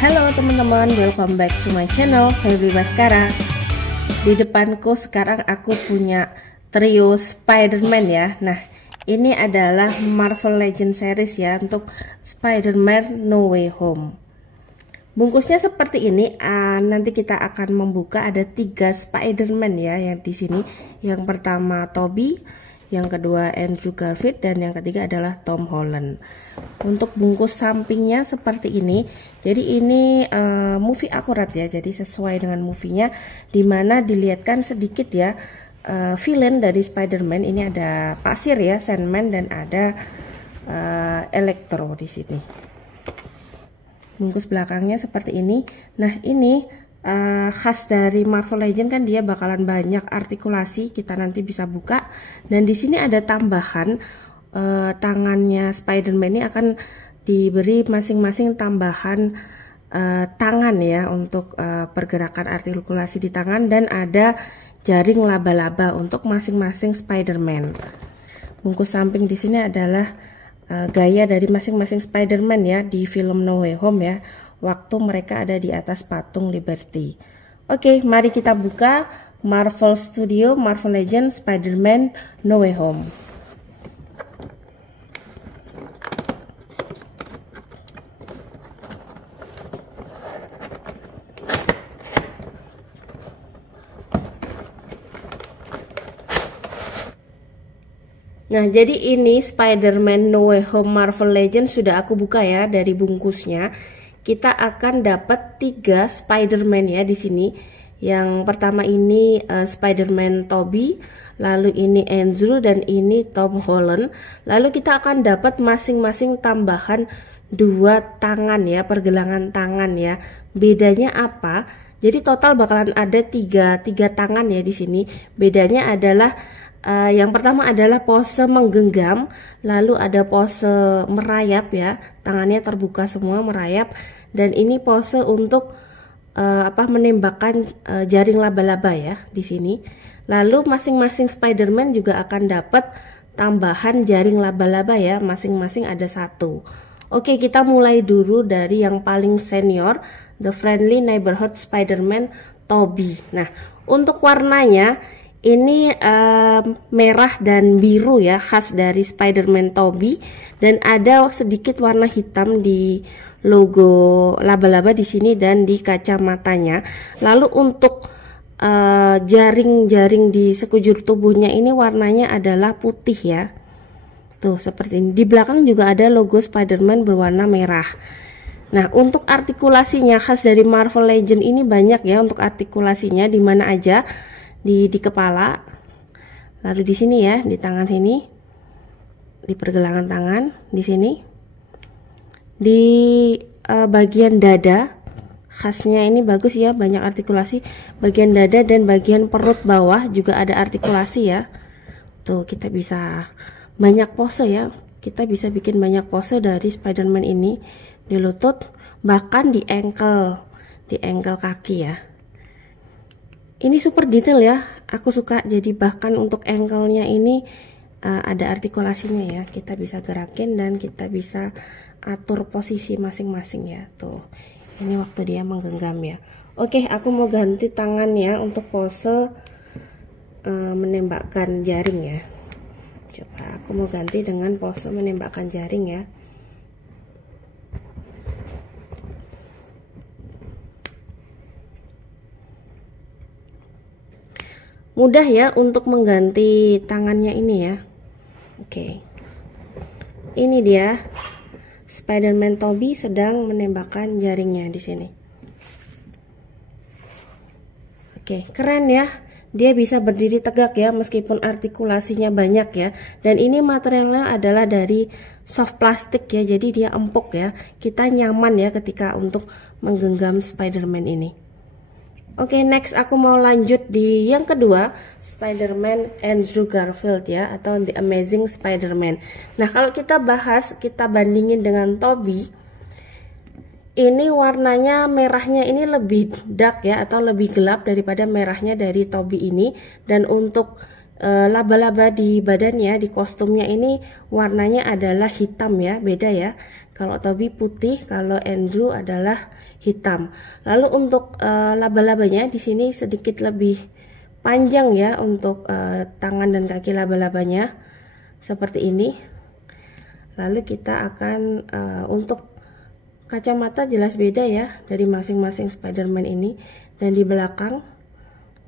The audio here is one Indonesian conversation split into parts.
Halo teman-teman, welcome back to my channel Febri Baskara. Di depanku sekarang aku punya trio Spider-Man ya. Nah, ini adalah Marvel Legends series ya, untuk Spider-Man No Way Home. Bungkusnya seperti ini. Nanti kita akan membuka, ada 3 Spider-Man ya yang di sini. Yang pertama Tobey, yang kedua Andrew Garfield, dan yang ketiga adalah Tom Holland. Untuk bungkus sampingnya seperti ini. Jadi ini movie akurat ya, jadi sesuai dengan movie-nya, dimana dilihatkan sedikit ya villain dari Spider-Man. Ini ada Pasir ya, Sandman, dan ada Electro di sini. Bungkus belakangnya seperti ini. Nah, ini khas dari Marvel Legends kan, dia bakalan banyak artikulasi, kita nanti bisa buka. Dan di sini ada tambahan, tangannya Spider-Man ini akan diberi masing-masing tambahan tangan ya, untuk pergerakan artikulasi di tangan, dan ada jaring laba-laba untuk masing-masing Spider-Man. Bungkus samping di sini adalah gaya dari masing-masing Spider-Man ya di film No Way Home ya, waktu mereka ada di atas patung Liberty. Oke, mari kita buka Marvel Studio Marvel Legends Spider-Man No Way Home. Nah, jadi ini Spider-Man No Way Home Marvel Legends sudah aku buka ya dari bungkusnya. Kita akan dapat 3 Spider-Man ya di sini. Yang pertama ini Spider-Man Tobey, lalu ini Andrew, dan ini Tom Holland. Lalu kita akan dapat masing-masing tambahan 2 tangan ya, pergelangan tangan ya. Bedanya apa? Jadi total bakalan ada 3 tangan ya di sini. Bedanya adalah yang pertama adalah pose menggenggam, lalu ada pose merayap ya, tangannya terbuka semua merayap, dan ini pose untuk menembakkan jaring laba-laba ya di sini. Lalu masing-masing Spider-Man juga akan dapat tambahan jaring laba-laba ya, masing-masing ada 1. Oke, kita mulai dulu dari yang paling senior, The Friendly Neighborhood Spider-Man Tobey. Nah, untuk warnanya ini merah dan biru ya, khas dari Spider-Man Tobey, dan ada sedikit warna hitam di logo laba-laba di sini dan di kacamatanya. Lalu untuk jaring-jaring di sekujur tubuhnya ini warnanya adalah putih ya. Tuh seperti ini. Di belakang juga ada logo Spider-Man berwarna merah. Nah, untuk artikulasinya khas dari Marvel Legends ini banyak ya, untuk artikulasinya di mana aja. Di kepala, lalu di sini ya, di tangan sini, di pergelangan tangan di sini, di bagian dada, khasnya ini bagus ya, banyak artikulasi. Bagian dada dan bagian perut bawah juga ada artikulasi ya. Tuh, kita bisa banyak pose ya, kita bisa bikin banyak pose dari Spider-Man ini, di lutut, bahkan di ankle kaki ya. Ini super detail ya, aku suka. Jadi bahkan untuk ankle-nya ini ada artikulasinya ya, kita bisa gerakin dan kita bisa atur posisi masing-masing ya. Tuh, ini waktu dia menggenggam ya. Oke, aku mau ganti tangannya untuk pose menembakkan jaring ya. Coba aku mau ganti dengan pose menembakkan jaring ya. Mudah ya untuk mengganti tangannya ini ya. Oke. Ini dia Spider-Man Tobey sedang menembakkan jaringnya di sini. Oke, keren ya. Dia bisa berdiri tegak ya meskipun artikulasinya banyak ya. Dan ini materialnya adalah dari soft plastik ya. Jadi dia empuk ya. Kita nyaman ya ketika untuk menggenggam Spider-Man ini. Oke, next aku mau lanjut di yang kedua, Spider-Man Andrew Garfield ya, atau The Amazing Spider-Man. Nah, kalau kita bahas, kita bandingin dengan Tobey, ini warnanya merahnya ini lebih dark ya, atau lebih gelap daripada merahnya dari Tobey ini. Dan untuk laba-laba di badannya, di kostumnya ini warnanya adalah hitam ya, beda ya. Kalau Tobey putih, kalau Andrew adalah hitam. Lalu untuk laba-labanya di sini sedikit lebih panjang ya untuk tangan dan kaki laba-labanya seperti ini. Lalu kita akan untuk kacamata jelas beda ya dari masing-masing Spider-Man ini, dan di belakang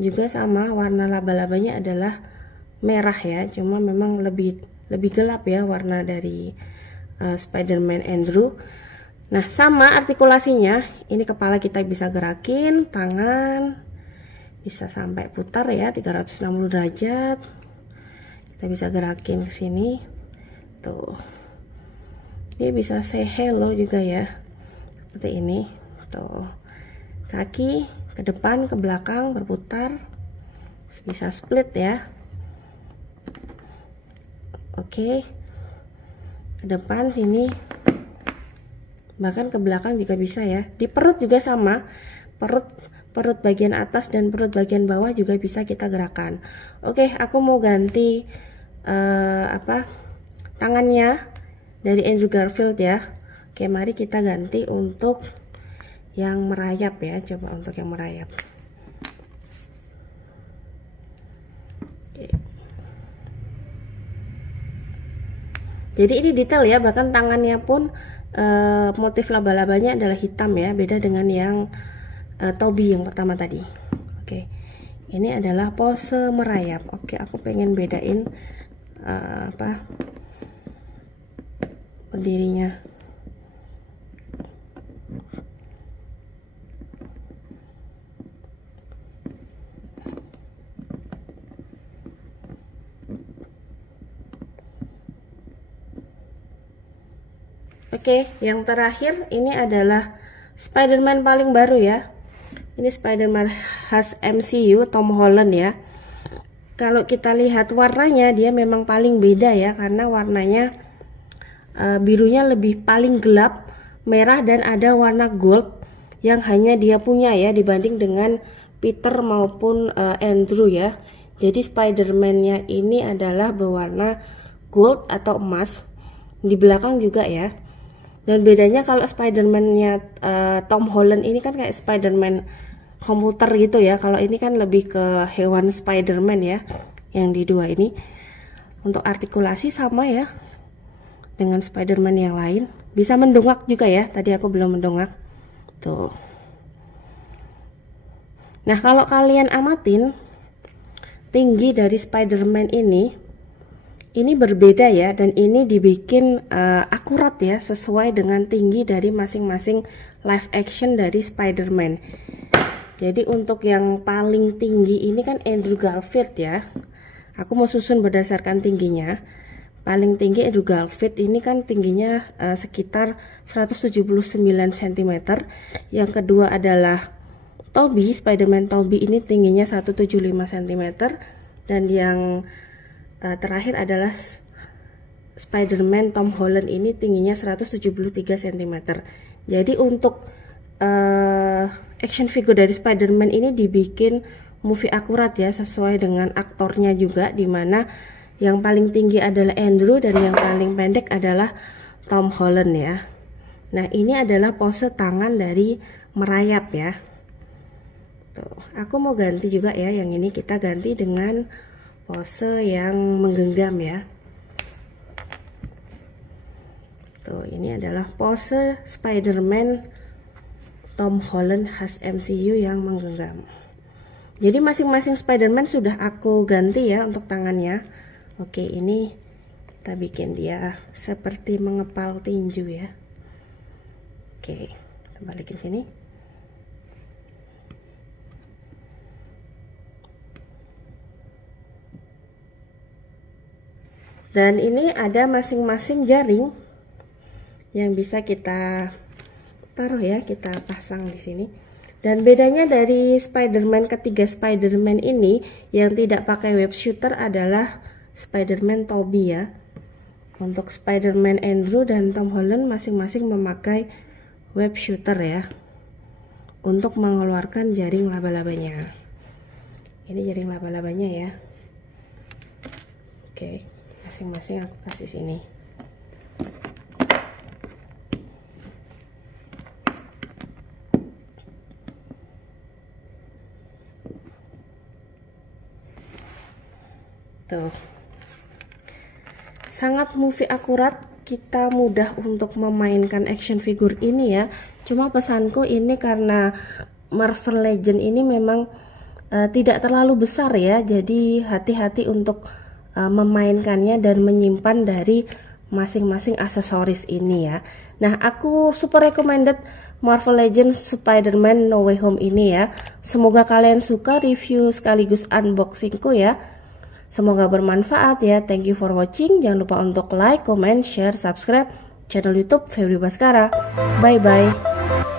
juga sama, warna laba-labanya adalah merah ya, cuma memang lebih gelap ya warna dari Spider-Man Andrew. Nah, sama artikulasinya, ini kepala kita bisa gerakin, tangan bisa sampai putar ya 360 derajat. Kita bisa gerakin ke sini. Tuh. Dia bisa say hello juga ya. Seperti ini. Tuh. Kaki ke depan, ke belakang berputar. Bisa split ya. Oke. Ke depan sini. Bahkan ke belakang juga bisa ya. Di perut juga sama. Perut bagian atas dan perut bagian bawah juga bisa kita gerakan. Oke, aku mau ganti tangannya dari Andrew Garfield ya. Oke, mari kita ganti untuk yang merayap ya. Coba untuk yang merayap. Oke. Jadi ini detail ya, bahkan tangannya pun motif laba-labanya adalah hitam ya, beda dengan yang Toby yang pertama tadi. Oke, ini adalah pose merayap. Oke, aku pengen bedain berdirinya. Oke, yang terakhir ini adalah Spider-Man paling baru ya. Ini Spider-Man khas MCU Tom Holland ya. Kalau kita lihat warnanya, dia memang paling beda ya, karena warnanya birunya lebih paling gelap, merah, dan ada warna gold yang hanya dia punya ya, dibanding dengan Peter maupun Andrew ya. Jadi Spider-Man-nya ini adalah berwarna gold atau emas. Di belakang juga ya. Dan bedanya kalau Spider-Man-nya Tom Holland ini kan kayak Spider-Man komputer gitu ya. Kalau ini kan lebih ke hewan Spider-Man ya, yang di dua ini. Untuk artikulasi sama ya dengan Spider-Man yang lain. Bisa mendongak juga ya, tadi aku belum mendongak. Tuh. Nah, kalau kalian amatin tinggi dari Spider-Man ini berbeda ya, dan ini dibikin akurat ya, sesuai dengan tinggi dari masing-masing live action dari Spider-Man. Jadi untuk yang paling tinggi ini kan Andrew Garfield ya. Aku mau susun berdasarkan tingginya. Paling tinggi Andrew Garfield ini kan tingginya sekitar 179 cm. Yang kedua adalah Toby, Spider-Man Toby ini tingginya 175 cm. Dan yang terakhir adalah Spider-Man Tom Holland ini tingginya 173 cm. Jadi untuk action figure dari Spider-Man ini dibikin movie akurat ya, sesuai dengan aktornya juga, dimana yang paling tinggi adalah Andrew dan yang paling pendek adalah Tom Holland ya. Nah, ini adalah pose tangan dari merayap ya. Tuh, aku mau ganti juga ya, yang ini kita ganti dengan pose yang menggenggam ya. Tuh, ini adalah pose Spider-Man Tom Holland khas MCU yang menggenggam. Jadi masing-masing Spider-Man sudah aku ganti ya untuk tangannya. Oke, ini kita bikin dia seperti mengepal tinju ya. Oke, kita balikin sini. Dan ini ada masing-masing jaring yang bisa kita taruh ya, kita pasang di sini. Dan bedanya dari Spider-Man ketiga Spider-Man ini yang tidak pakai web shooter adalah Spider-Man Toby ya. Untuk Spider-Man Andrew dan Tom Holland masing-masing memakai web shooter ya, untuk mengeluarkan jaring laba-labanya. Ini jaring laba-labanya ya. Oke, masing-masing aku kasih sini. Tuh. Sangat movie akurat, kita mudah untuk memainkan action figure ini ya. Cuma pesanku ini karena Marvel Legends ini memang tidak terlalu besar ya, jadi hati-hati untuk memainkannya dan menyimpan dari masing-masing aksesoris ini ya. Nah, aku super recommended Marvel Legends Spider-Man No Way Home ini ya. Semoga kalian suka review sekaligus unboxingku ya. Semoga bermanfaat ya. Thank you for watching. Jangan lupa untuk like, comment, share, subscribe channel YouTube Febri Baskara. Bye bye.